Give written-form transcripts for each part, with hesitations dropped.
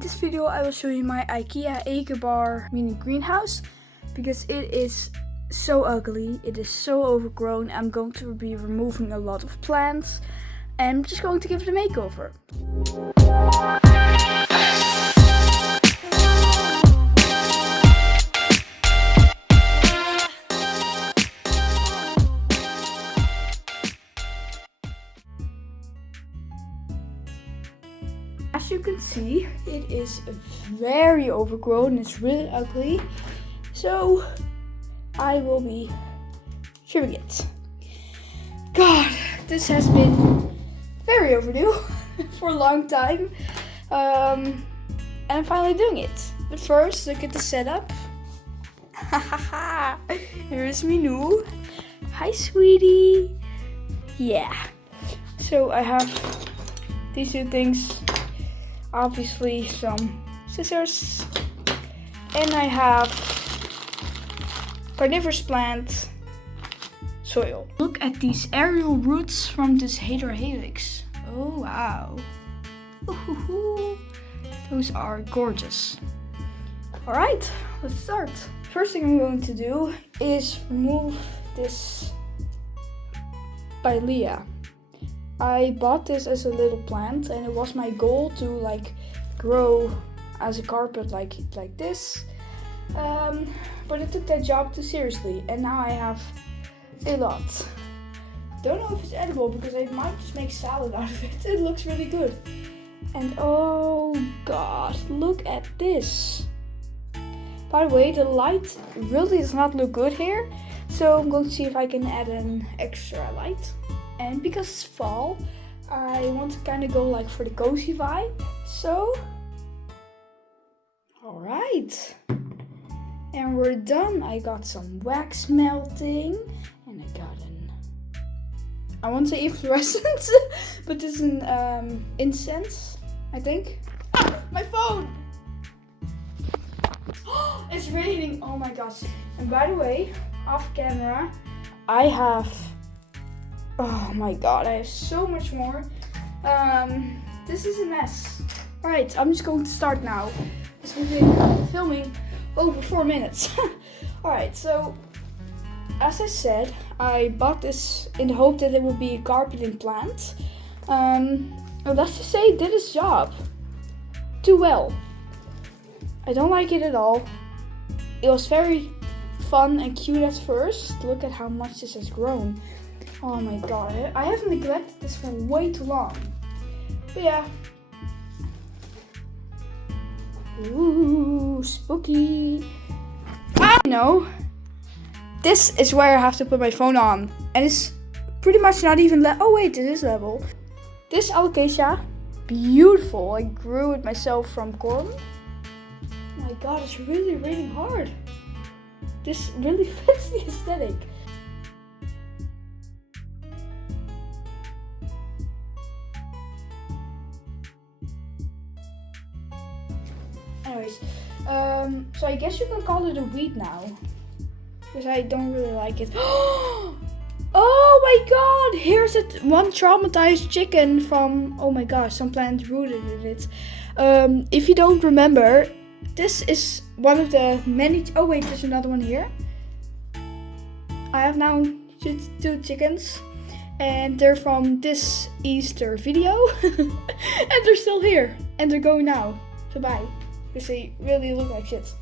this video I will show you my IKEA ÅKERBÅR mini greenhouse because it is so ugly, it is so overgrown. I'm going to be removing a lot of plants and I'm just going to give it a makeover. As you can see, it is very overgrown, it's really ugly. So I will be trimming it. God, this has been very overdue for a long time. And I'm finally doing it. But first, look at the setup. Here is Minou. Hi, sweetie. Yeah. So I have these two things. Obviously some scissors. And I have carnivorous plant soil. Look at these aerial roots from this helix. Oh wow. Ooh, those are gorgeous. Alright, let's start. First thing I'm going to do is remove this pilea. I bought this as a little plant and it was my goal to like grow as a carpet like this. But I took that job too seriously and now I have a lot. Don't know if it's edible because I might just make salad out of it. It looks really good. And oh god, look at this. By the way, the light really does not look good here. So I'm going to see if I can add an extra light. And because it's fall, I want to kind of go like for the cozy vibe. So, alright. And we're done. I got some wax melting. And I got I won't say fluorescent, but this is an incense, I think. Ah, my phone! It's raining, oh my gosh. And by the way, off camera, I have, oh my god, I have so much more. This is a mess. Alright, I'm just going to start now. Because we've been filming over 4 minutes. Alright, so as I said, I bought this in the hope that it would be a carpeting plant. And let's just say it did its job too well. I don't like it at all. It was very fun and cute at first. Look at how much this has grown. Oh my god, I have neglected this for way too long. But yeah. Ooh, spooky. I know. This is where I have to put my phone on. And it's pretty much not even oh wait, it is level. This alocasia, beautiful. I grew it myself from corn. Oh my god, it's really raining hard. This really fits the aesthetic. Anyways, so I guess you can call it a weed now. Because I don't really like it. Oh my god! Here's one traumatized chicken from, oh my gosh, some plant rooted in it. If you don't remember, this is one of the many, oh wait, there's another one here. I have now two chickens. And they're from this Easter video. And they're still here. And they're going now. So bye. Because they really look like shit.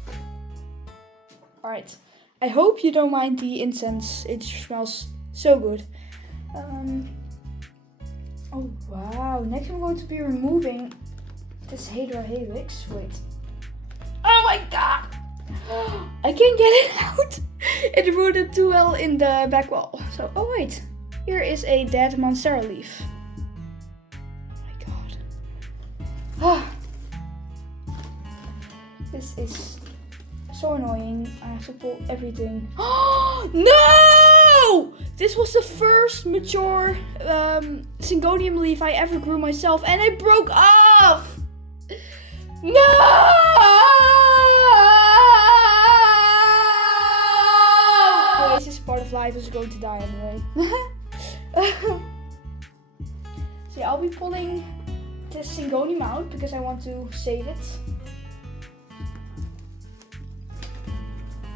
Alright. I hope you don't mind the incense. It smells so good. Oh wow. Next I'm going to be removing this helix. Wait. Oh my god. I can't get it out. It rooted too well in the back wall. So, oh wait. Here is a dead monstera leaf. Oh my god. Ah. This is so annoying. I have to pull everything. No! This was the first mature syngonium leaf I ever grew myself and I broke off! No! Anyways, this is part of life, is going to die anyway. So yeah, I'll be pulling this syngonium out because I want to save it.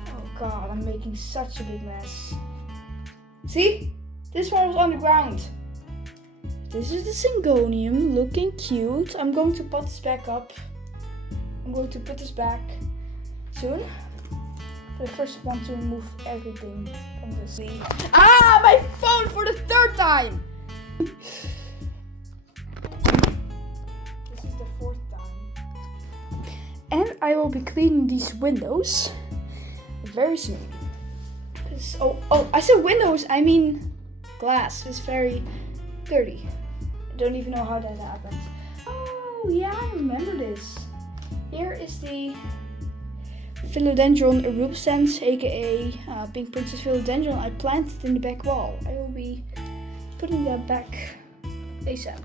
Oh god, I'm making such a big mess. See? This one was on the ground. This is the syngonium, looking cute. I'm going to pot this back up. I'm going to put this back soon. But I first want to remove everything from this. Ah, my phone for the third time! This is the fourth time. And I will be cleaning these windows very soon. Oh, I said windows, I mean glass. It's very dirty. I don't even know how that happened. Oh yeah, I remember this. Here is the philodendron erubescens, aka pink princess philodendron I planted in the back wall. I will be putting that back ASAP.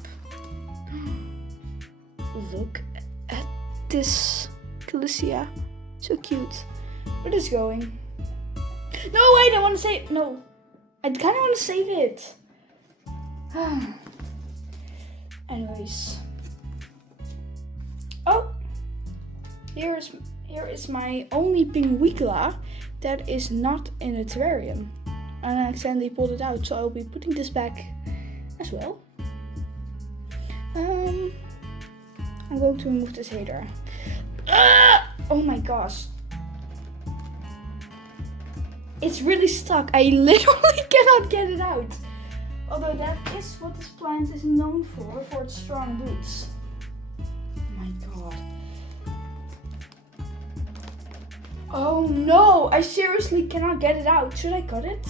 Look at this Calicia. So cute. Where is it going? No, wait, I want to save. No, I kind of want to save it. Anyways. Oh, here is my only pinguicula that is not in a terrarium. And I accidentally pulled it out, so I'll be putting this back as well. I'm going to remove this hater. Oh my gosh. It's really stuck. I literally cannot get it out. Although that is what this plant is known for its strong roots. Oh my god. Oh no, I seriously cannot get it out. Should I cut it?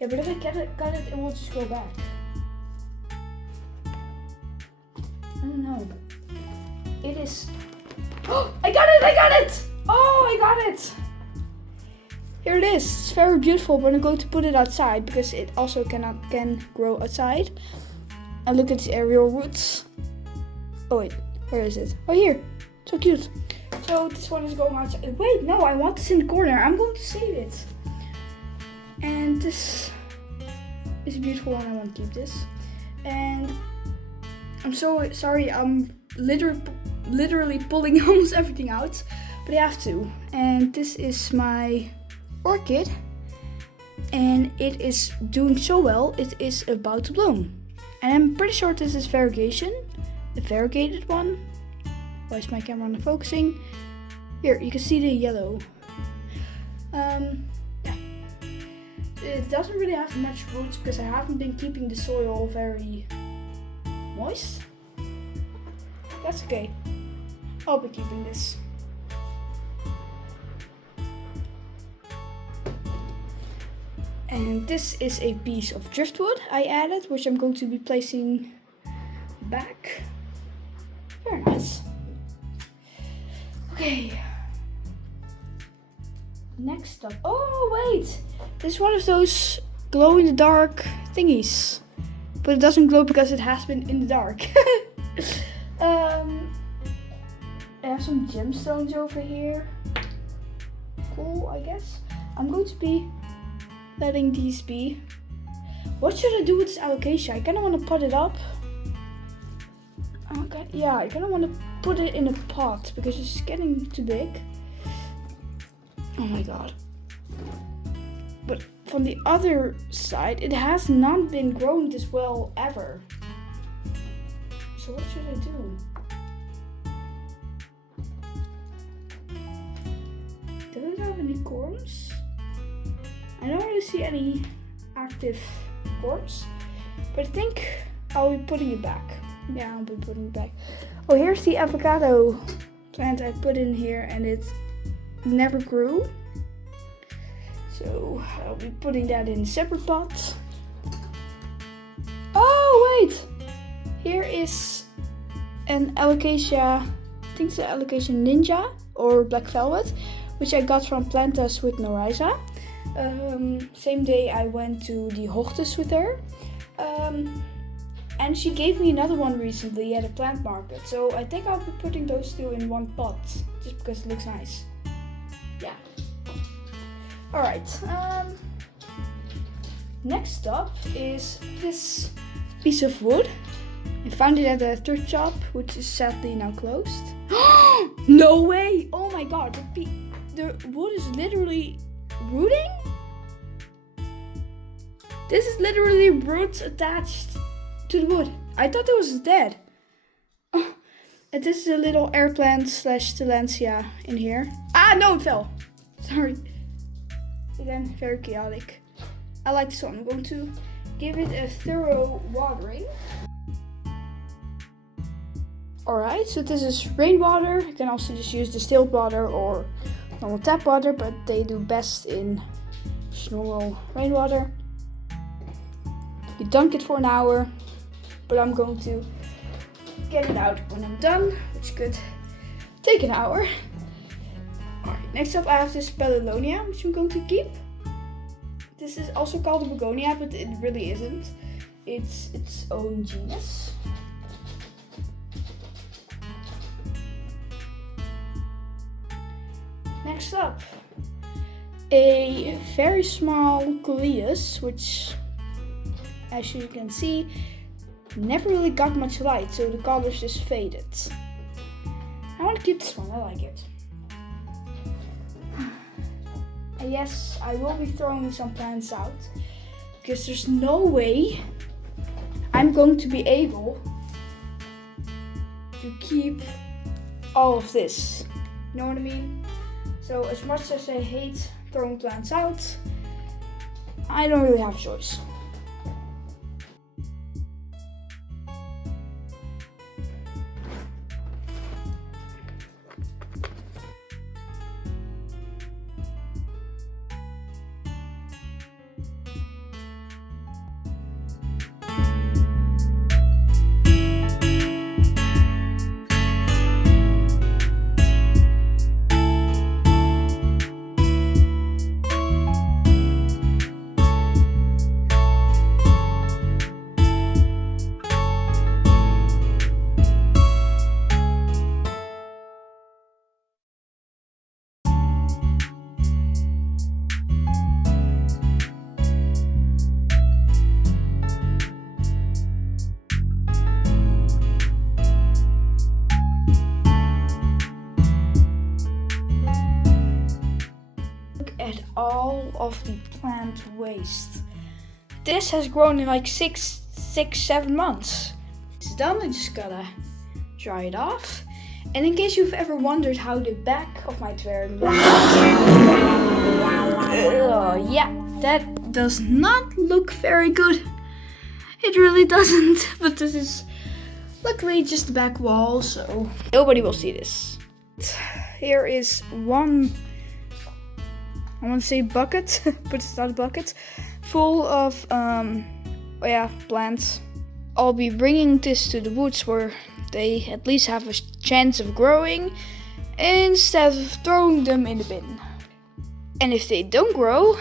Yeah, but if I cut it, it will just go back. I don't know. It is... Oh, I got it! Oh, I got it! Here it is. It's very beautiful, but I'm going to put it outside because it also can grow outside. And look at the aerial roots. Oh wait, where is it? Oh, here. So cute. So this one is going outside. Wait, no, I want this in the corner. I'm going to save it. And this is a beautiful one. I want to keep this. And I'm so sorry. I'm literally pulling almost everything out, but I have to. And this is my orchid, and it is doing so well. It is about to bloom, and I'm pretty sure this is variegation, the variegated one. Why is my camera not focusing? Here, you can see the yellow. Yeah, it doesn't really have much roots because I haven't been keeping the soil very moist. That's okay. I'll be keeping this. And this is a piece of driftwood I added, which I'm going to be placing back. Very nice. Okay. Next up. Oh, wait. This is one of those glow in the dark thingies. But it doesn't glow because it has been in the dark. I have some gemstones over here. Cool, I guess. I'm going to be letting these be. What should I do with this alocasia? I kind of want to pot it up. Okay, yeah, I kind of want to put it in a pot because it's getting too big. Oh my god. But from the other side, it has not been growing this well ever. So what should I do? Does it have any corms? I don't really see any active corms, but I think I'll be putting it back. Yeah, I'll be putting it back. Oh, here's the avocado plant I put in here, and it never grew. So I'll be putting that in separate pots. Oh, wait! Here is an alocasia, I think it's an alocasia ninja or black velvet, which I got from Plantas with Norisa. Same day I went to the Hoogtes with her. And she gave me another one recently at a plant market. So I think I'll be putting those two in one pot, just because it looks nice. Yeah. Alright. Next up is this piece of wood. I found it at a thrift shop, which is sadly now closed. No way! Oh my god, the wood is literally rooting? This is literally roots attached to the wood. I thought it was dead. And this is a little air plant slash tillandsia in here. Ah, no, it fell. Sorry. Again, very chaotic. I like this one. I'm going to give it a thorough watering. Alright, so this is rainwater. You can also just use distilled water or normal tap water, but they do best in just normal rainwater. You dunk it for an hour, but I'm going to get it out when I'm done, which could take an hour. Alright, next up I have this Paulownia, which I'm going to keep. This is also called a begonia, but it really isn't. It's its own genus. Next up, a very small coleus, which, as you can see, never really got much light, so the colors just faded. I want to keep this one, I like it. And yes, I will be throwing some plants out, because there's no way I'm going to be able to keep all of this. You know what I mean? So as much as I hate throwing plants out, I don't really have a choice. At all of the plant waste. This has grown in like 7 months. It's done, I just gotta dry it off. And in case you've ever wondered how the back of my terrarium looks, yeah, that does not look very good. It really doesn't, but this is luckily just the back wall, so nobody will see this. Here is one, I want to say bucket, but it's not a bucket, full of plants. I'll be bringing this to the woods where they at least have a chance of growing instead of throwing them in the bin. And if they don't grow,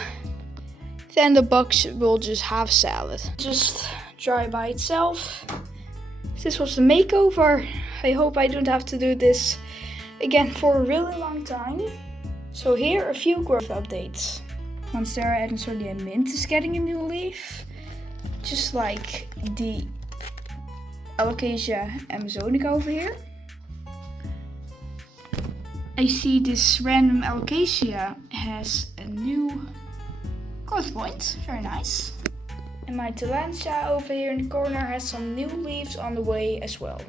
then the box will just have salad. Just dry by itself. This was the makeover. I hope I don't have to do this again for a really long time. So here are a few growth updates. Monstera Edinsonia mint is getting a new leaf, just like the Alocasia amazonica over here. I see this random Alocasia has a new growth point, very nice. And my tillandsia over here in the corner has some new leaves on the way as well.